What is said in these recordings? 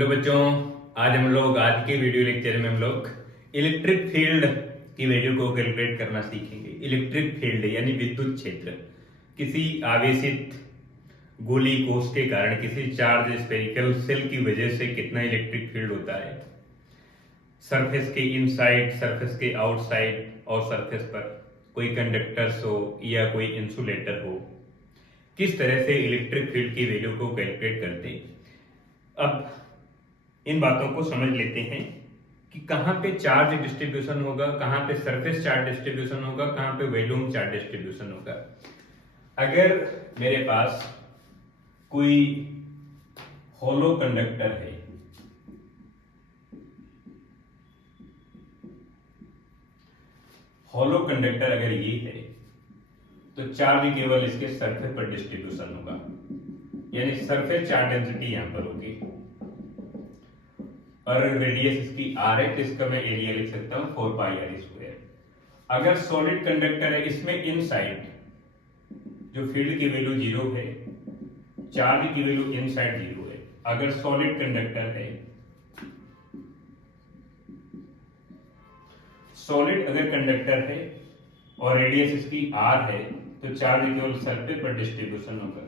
Hello बच्चों, आज के वीडियो लेक्चर में हम लोग इलेक्ट्रिक फील्ड की वैल्यू को कैलकुलेट करना सीखेंगे। इलेक्ट्रिक फील्ड यानी विद्युत क्षेत्र किसी आवेशित गोली कोष के कारण किसी चार्ज स्फेरिकल सेल की वजह से कितना इलेक्ट्रिक फील्ड होता है, सरफेस के इनसाइड, सरफेस के आउटसाइड और सरफेस पर कोई कंडक्टर्स हो या कोई इंसुलेटर हो, किस तरह से इलेक्ट्रिक फील्ड की वैल्यू को कैलकुलेट करते हैं। अब इन बातों को समझ लेते हैं कि कहां पे चार्ज डिस्ट्रीब्यूशन होगा, कहां पे सरफेस चार्ज डिस्ट्रीब्यूशन होगा, कहां पे वॉल्यूम चार्ज डिस्ट्रीब्यूशन होगा। अगर मेरे पास कोई हॉलो कंडक्टर है, हॉलो कंडक्टर अगर ये है तो चार्ज केवल इसके सरफेस पर डिस्ट्रीब्यूशन होगा, यानी सरफेस चार्ज डेंसिटी यहां पर होगी और रेडियस इसकी आर है, तो इसका मैं एरिया लिख सकता हूं 4 पाई आर स्क्वायर। अगर सॉलिड कंडक्टर है, इसमें इनसाइड जो फील्ड की वैल्यू 0 है, चार्ज की वैल्यू इनसाइड 0 है। अगर सॉलिड कंडक्टर है, सॉलिड अगर कंडक्टर है और रेडियस इसकी आर है, तो चार्ज केवल सरफेस पर डिस्ट्रीब्यूशन होगा,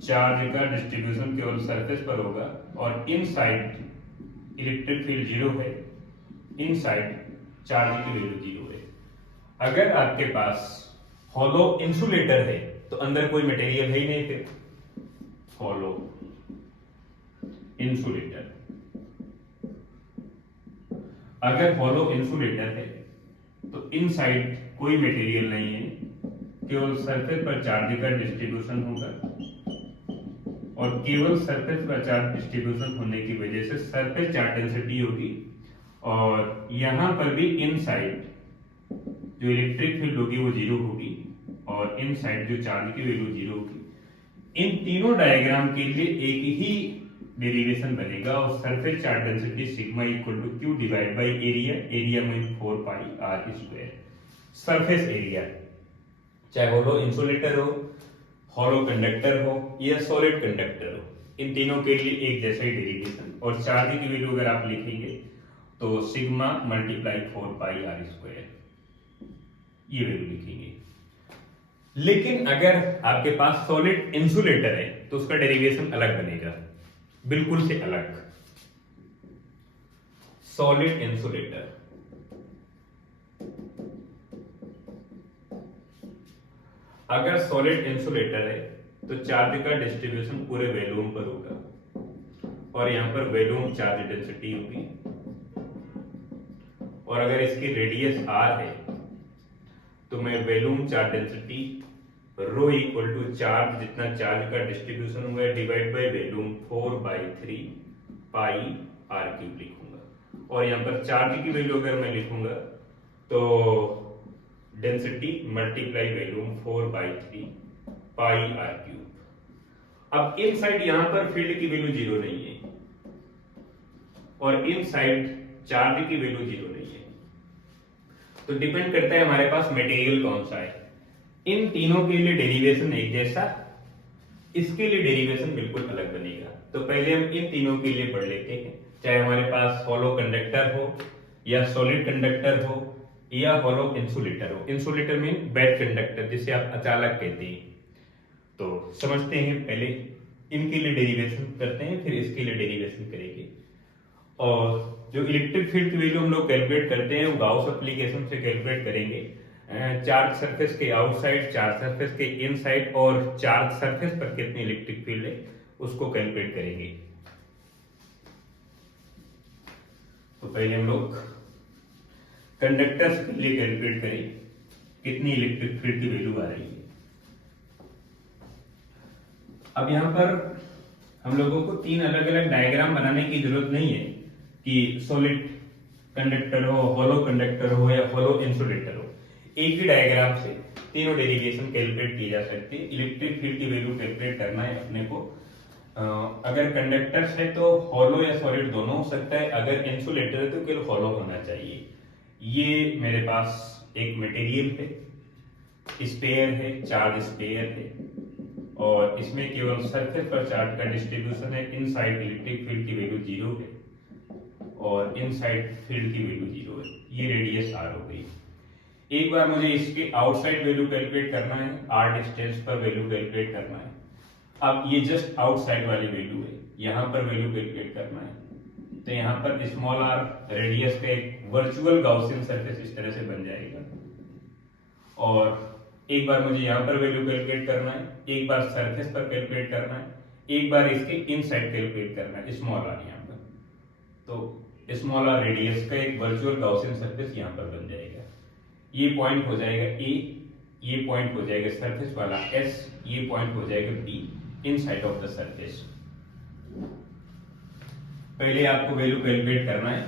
चार्ज का डिस्ट्रीब्यूशन केवल सरफेस पर होगा और इनसाइड इलेक्ट्रिक फील्ड 0 है, इनसाइड चार्ज की वैल्यू 0 है। अगर आपके पास हॉलो इंसुलेटर है तो अंदर कोई मटेरियल है ही नहीं, फिर हॉलो इंसुलेटर। अगर हॉलो इंसुलेटर है तो इनसाइड कोई मटेरियल नहीं है, केवल सरफेस पर चार्ज का डिस्ट्रीब्यूशन होगा और केवल सरफेस पर चार्ज डिस्ट्रीब्यूशन होने की वजह से सरफेस चार्ज डेंसिटी होगी और यहां पर भी इनसाइड जो इलेक्ट्रिक फील्ड होगी वो 0 होगी और इनसाइड जो चार्ज की वैल्यू 0 होगी। इन तीनों डायग्राम के लिए एक ही डेरिवेशन बनेगा और surface charge density sigma equal to Q divide by area, area mean 4 pi are square. Surface area चाहे हॉलो इंसुलेटर हो, हॉलो कंडक्टर हो या सॉलिड कंडक्टर हो, इन तीनों के लिए एक जैसा ही डेरिवेशन और चार्ज की वैल्यू अगर आप लिखेंगे तो sigma multiply 4 pi are square, ये वैल्यू लिखेंगे। लेकिन अगर आपके पास सॉलिड इंसुलेटर है तो उसका डेरिवेशन अलग बनेगा, बिल्कुल से अलग। सॉलिड इंसुलेटर, अगर सॉलिड इंसुलेटर है तो चार्ज का डिस्ट्रीब्यूशन पूरे वॉल्यूम पर होगा और यहां पर वॉल्यूम चार्ज डेंसिटी होगी और अगर इसकी रेडियस आर है तो मैं volume charge density rho equal to charge, जितना चार्ज का डिस्ट्रीब्यूशन हुआ है, divide by volume 4/3 pi R cube लिखूंगा और यहां पर चार्ज की वैल्यू अगर मैं लिखूंगा तो density multiply volume 4/3 pi R cube. अब इनसाइड यहां पर फील्ड की वैल्यू 0 नहीं है और इनसाइड चार्ज की वैल्यू 0 नहीं है, तो डिपेंड करता है हमारे पास मटेरियल कौन सा है। इन तीनों के लिए डेरिवेशन एक जैसा, इसके लिए डेरिवेशन बिल्कुल अलग बनेगा। तो पहले हम इन तीनों के लिए पढ़ लेते हैं, चाहे हमारे पास हॉलो कंडक्टर हो या सॉलिड कंडक्टर हो या हॉलो इंसुलेटर हो। इंसुलेटर मीन बैड कंडक्टर, जिसे आप अचालक कहते हैं। तो समझते हैं, पहले इनके लिए डेरिवेशन करते हैं, फिर इसके लिए डेरिवेशन करेंगे। और जो इलेक्ट्रिक फील्ड की वैल्यू हम लोग कैलकुलेट करते हैं वो गाउस एप्लीकेशन से कैलकुलेट करेंगे। चार्ज सरफेस के आउटसाइड, चार्ज सरफेस के इनसाइड और चार्ज सरफेस पर कितनी इलेक्ट्रिक फील्ड है उसको कैलकुलेट करेंगे। तो पहले हम लोग कंडक्टर्स के लिए कैलकुलेट करें कितनी इलेक्ट्रिक फील्ड की वैल्यू आ रही है। अब यहां पर हम लोगों को 3 अलग अलग डायग्राम बनाने की जरूरत नहीं है कि सॉलिड कंडक्टर हो, हॉलो कंडक्टर हो या हॉलो इंसुलेटर हो। एक ही डायग्राम से तीनों डेरिवेशन कैलकुलेट किए जा सकते हैं। इलेक्ट्रिक फील्ड की वैल्यू कैलकुलेट करना है अपने को। अगर कंडक्टर्स है तो हॉलो या सॉलिड दोनों हो सकता है, अगर इंसुलेटर है तो केवल हॉलो होना चाहिए। ये मेरे पास एक मटेरियल है, स्पेयर है, चार्ज स्पेयर है और इसमें केवल सरफेस पर चार्ज का डिस्ट्रीब्यूशन है। इनसाइड इलेक्ट्रिक फील्ड की वैल्यू 0 है और इनसाइड फील्ड की वैल्यू 0 है। ये रेडियस r हो गई। एक बार मुझे इसके आउटसाइड वैल्यू कैलकुलेट करना है, r डिस्टेंस पर वैल्यू कैलकुलेट करना है। अब ये जस्ट आउटसाइड वाली वैल्यू है, यहाँ पर वैल्यू कैलकुलेट करना है। तो यहाँ पर स्मॉल r रेडियस का एक वर्चुअल गाउसियन सरफेस इस तरह से बन जाएगा। और एक बार मुझे यहाँ पर वैल्यू कैलकुलेट करना है, एक बार सरफेस पर कैलकुलेट करना है, एक बार इसके इनसाइड कैलकुलेट करना है स्मॉल r यहाँ पर। तो स्मॉल r रेडियस का एक वर्चुअल गाउसियन सरफेस यहाँ पर बन जाएगा। ये पॉइंट हो जाएगा A, ये पॉइंट हो जाएगा सरफेस वाला S, ये पॉइंट हो जाएगा B inside of the surface. पहले आपको वैल्यू कैलकुलेट करना है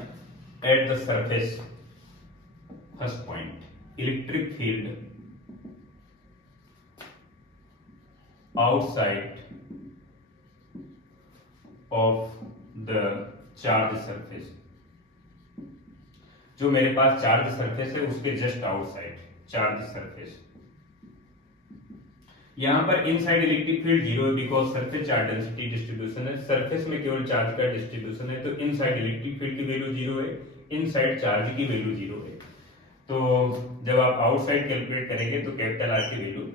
at the surface. First point electric field outside of the charge surface. जो मेरे पास चार्ज सरफेस है उसके जस्ट आउटसाइड चार्ज सरफेस। यहां पर इनसाइड इलेक्ट्रिक फील्ड 0 है because surface charge density distribution है। सरफेस में केवल चार्ज का डिस्ट्रीब्यूशन है, तो इनसाइड इलेक्ट्रिक फील्ड की वैल्यू 0 है, इनसाइड चार्ज की वैल्यू 0 है। तो जब आप आउटसाइड कैलकुलेट करेंगे तो कैपिटल आर की वैल्यू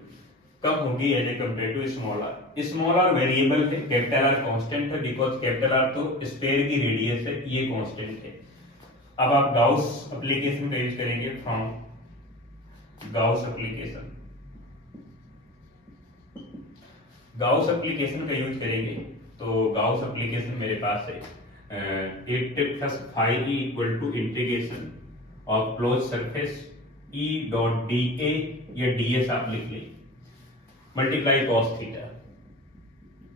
कम होगी as a compare to small R. Small R variable है, कैपिटल आर कांस्टेंट है बिकॉज कैपिटल आर तो स्फीयर की रेडियस है, ये कांस्टेंट है। अब आप गाउस एप्लीकेशन का यूज करेंगे from Gauss application. Gauss application का यूज करेंगे तो गाउस एप्लीकेशन मेरे पास है electric flux phi E equal to integration of close surface E dot D ए या डी एस आप लिख लें मल्टीप्लाई कॉस थीटा,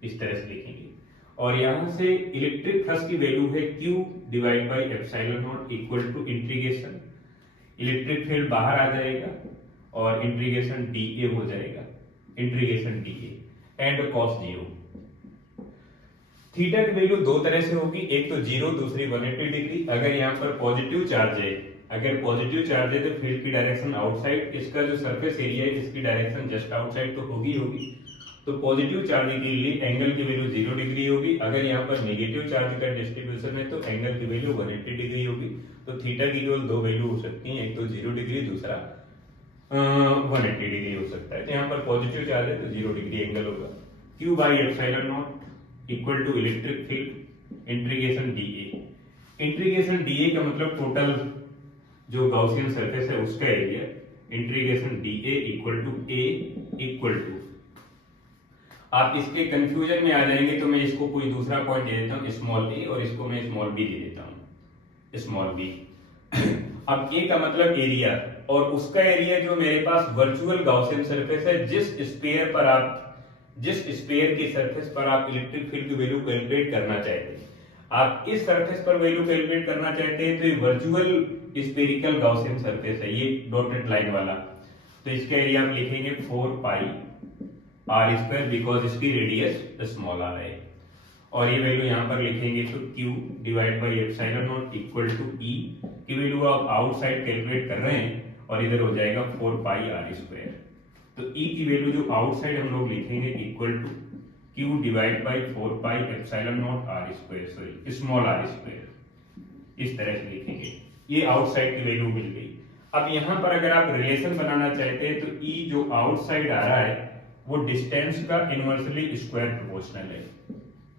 इस तरह से लिखेंगे। और यहां से इलेक्ट्रिक फ्लक्स की वैल्यू है Q divide by epsilon not equal to integration electric field बाहर आ जाएगा और इंटीग्रेशन dA हो जाएगा, integration dA and cos 0। Theta की वैल्यू दो तरह से होगी, एक तो 0, दूसरी 180 डिग्री। अगर यहाँ पर पॉजिटिव चार्ज है, अगर पॉजिटिव चार्ज है तो फील्ड की डायरेक्शन आउटसाइड, इसका जो सरफेस एरिया है इसकी डायरेक्शन जस्ट आउटसाइड तो होगी। तो पॉजिटिव चार्ज के लिए एंगल की वैल्यू 0 डिग्री होगी। अगर यहाँ पर नेगेटिव चार्ज का डिस्ट्रीब्यूशन है तो एंगल की वैल्यू 180 डिग्री होगी। तो थीटा की केवल दो वैल्यू हो सकती हैं, एक तो 0 डिग्री, दूसरा 180 डिग्री हो सकता है। तो यहाँ पर पॉजिटिव चार्ज है तो 0 डिग्री एंगल होगा। Q by epsilon not equal to electric field integration dA। Integration dA का मतलब टोटल जो गाउसियन सरफेस है उसका area, integration dA equal to A equal to, आप इसके कंफ्यूजन में आ जाएंगे तो मैं इसको कोई दूसरा पॉइंट दे देता हूँ स्मॉल a और इसको मैं स्मॉल b दे देता हूँ स्मॉल b। अब a का मतलब एरिया और उसका एरिया जो मेरे पास वर्चुअल गाउसियन सरफेस है, जिस स्फीयर की सरफेस पर आप इलेक्ट्रिक फील्ड की वैल्यू कैलकुलेट करना चाहते हैं, आप इस सरफेस पर वैल्यू कैलकुलेट करना चाहते हैं तो ये वर्चुअल स्फेरिकल गाउसियन सरफेस है, ये डॉटेड लाइन वाला। तो इसका एरिया आप लिखेंगे 4 पाई आर स्क्वायर बिकॉज इसकी रेडियस स्मॉल आर है। और ये वैल्यू यहाँ पर लिखेंगे तो Q divide by epsilon not equal to E की वैल्यू आप आउटसाइड कैलकुलेट कर रहे हैं और इधर हो जाएगा 4 पाई आर स्क्वायर। तो E की वैल्यू जो आउटसाइड हम लोग लिखेंगे equal to Q divide by 4 pi epsilon not are square, sorry small R square, इस तरह से लिखेंगे। ये आउटसाइड की वैल्यू मिल गई। अब यहाँ पर अगर आप रिलेशन बनाना चाहते हैं तो E जो आउटसाइड आ रहा है वो डिस्टेंस का इनवर्सली स्क्वायर प्रोपोर्शनल है,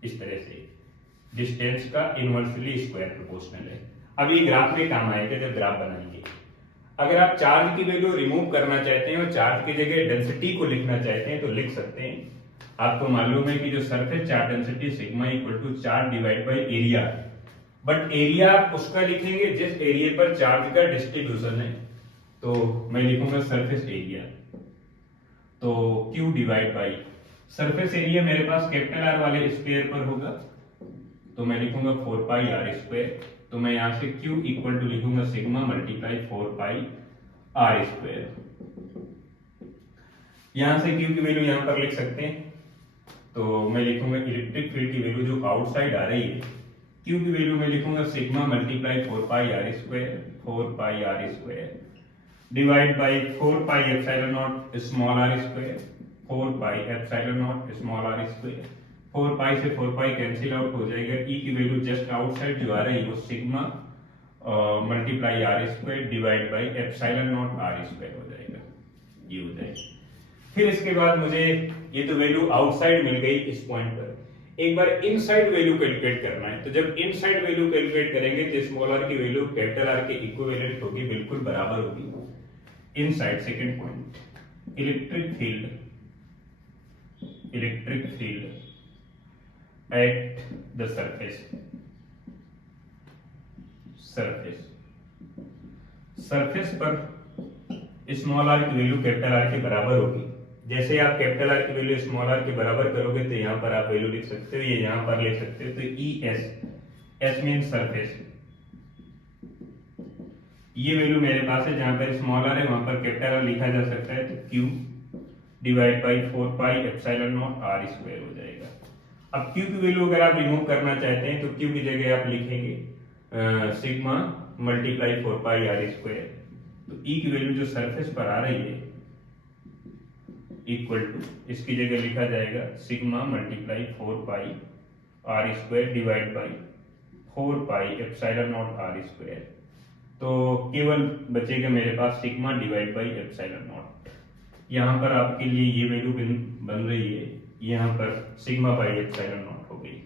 इस तरह से डिस्टेंस का इनवर्सली स्क्वायर प्रोपोर्शनल है। अब ये ग्राफ में काम आएगा जब ग्राफ बनाएंगे। अगर आप चार्ज की वैल्यू रिमूव करना चाहते हैं और चार्ज की जगह डेंसिटी को लिखना चाहते हैं तो लिख सकते हैं। आपको मालूम है कि जो surface charge density sigma equal to charge divide by area, but area आप उसका लिखेंगे जिस एरिया पर चार्ज का डिस्ट्रीब्यूशन है। तो मैं लिखूंगा सरफेस एरिया, तो Q divide by surface area मेरे पास कैपिटल आर वाले स्क्वायर पर होगा तो मैं लिखूंगा 4 पाई आर स्क्वायर। तो मैं यहां से Q इक्वल टू लिखूंगा sigma multiply 4 pi are square. यहां से Q की वैल्यू यहां पर लिख सकते हैं, तो मैं लिखूंगा इलेक्ट्रिक फील्ड की वैल्यू जो आउटसाइड आ रही है Q की वैल्यू मैं लिखूंगा sigma multiply 4 pi are square, 4 pi are square divide by 4 pi epsilon not small R square 4 pi epsilon not small R square. 4 pi से 4 पाई कैंसिल आउट हो जाएगा, ई की वैल्यू जस्ट आउटसाइड जो आ रही है वो sigma multiply R square divide by epsilon not are square हो जाएगा, ये हो जाएगा। फिर इसके बाद मुझे ये तो वैल्यू आउटसाइड मिल गई इस पॉइंट पर, एक बार इनसाइड वैल्यू कैलकुलेट करना है। तो जब इनसाइड वैल्यू कैलकुलेट करेंगे तो स्मॉल आर की वैल्यू कैपिटल आर के इक्विवेलेंट होगी, बिल्कुल बराबर होगी। Inside second point, electric field at the surface पर स्मॉल आर की वैल्यू कैपिटल आर के बराबर होगी। जैसे आप कैपिटल आर की वैल्यू स्मॉल आर के बराबर करोगे तो यहां पर आप वैल्यू लिख सकते हो, ये यहां पर लिख सकते हो। तो ई एस मीन सरफेस, ये वैल्यू मेरे पास है, जहां पर स्मॉल आर है वहां पर कैपिटल आर लिखा जा सकता है। तो Q divide by 4 pi epsilon not are square हो जाएगा। अब क्यू की वैल्यू अगर आप रिमूव करना चाहते हैं तो क्यू की जगह आप लिखेंगे sigma multiply 4 pi are square. तो ई की वैल्यू जो सरफेस पर आ रही है इक्वल टू, इसकी जगह लिखा जाएगा sigma multiply 4 pi are square divide by 4 pi epsilon not are square. तो केवल बचेगा मेरे पास sigma divide by epsilon naught. यहाँ पर आपके लिए ये वैल्यू बन रही है, यहाँ पर सिग्मा बाई एप्सिलॉन नॉट हो गई।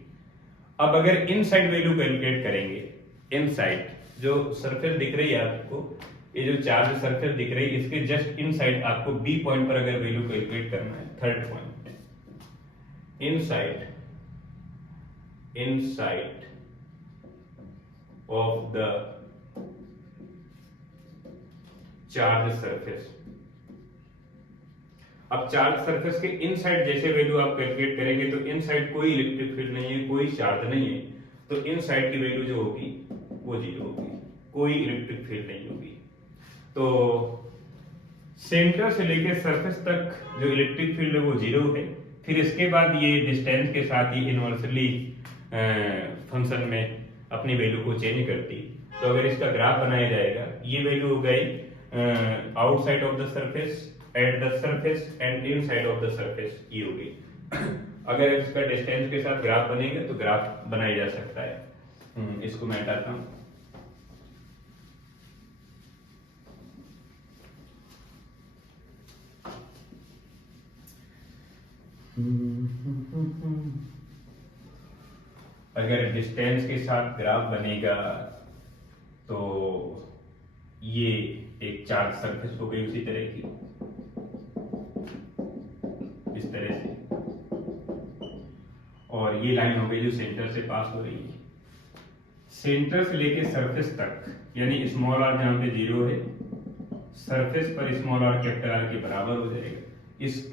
अब अगर इनसाइड वैल्यू कैलकुलेट करेंगे, इनसाइड जो सरफेस दिख रही है आपको, ये जो चार्ज सरफेस दिख रही है, इसके जस्ट इनसाइड आपको बी पॉइंट पर अगर वैल्यू कैलकुलेट करना है, third point, inside of the charge surface. अब चार्ज सरफेस के इनसाइड जैसे वैल्यू आप कैलकुलेट करेंगे तो इनसाइड कोई इलेक्ट्रिक फील्ड नहीं है, कोई चार्ज नहीं है, तो इनसाइड की वैल्यू जो होगी वो 0 होगी, कोई इलेक्ट्रिक फील्ड नहीं होगी। तो सेंटर से लेकर सरफेस तक जो इलेक्ट्रिक फील्ड है वो 0 है। फिर इसके बाद ये डिस्टेंस के साथ ही इनवर्सली फंक्शन में अपनी वैल्यू को चेंज करती। तो अगर इसका ग्राफ बनाया जाएगा, ये वैल्यू हो गई outside of the surface, at the surface and inside of the surface, ये हो गई। अगर इसका डिस्टेंस के साथ ग्राफ बनेगा तो ग्राफ बनाया जा सकता है। इसको मैं हटाता हूं। अगर डिस्टेंस के साथ ग्राफ बनेगा तो ये एक चार्ज सरफेस हो गई उसी तरह की, इस तरह से, और ये लाइन हो गई जो सेंटर से पास हो रही है। सेंटर से लेके सरफेस तक, यानी स्मॉल आर जहां पे 0 है, सरफेस पर स्मॉल आर कैपिटल आर के बराबर हो जाएगा। इस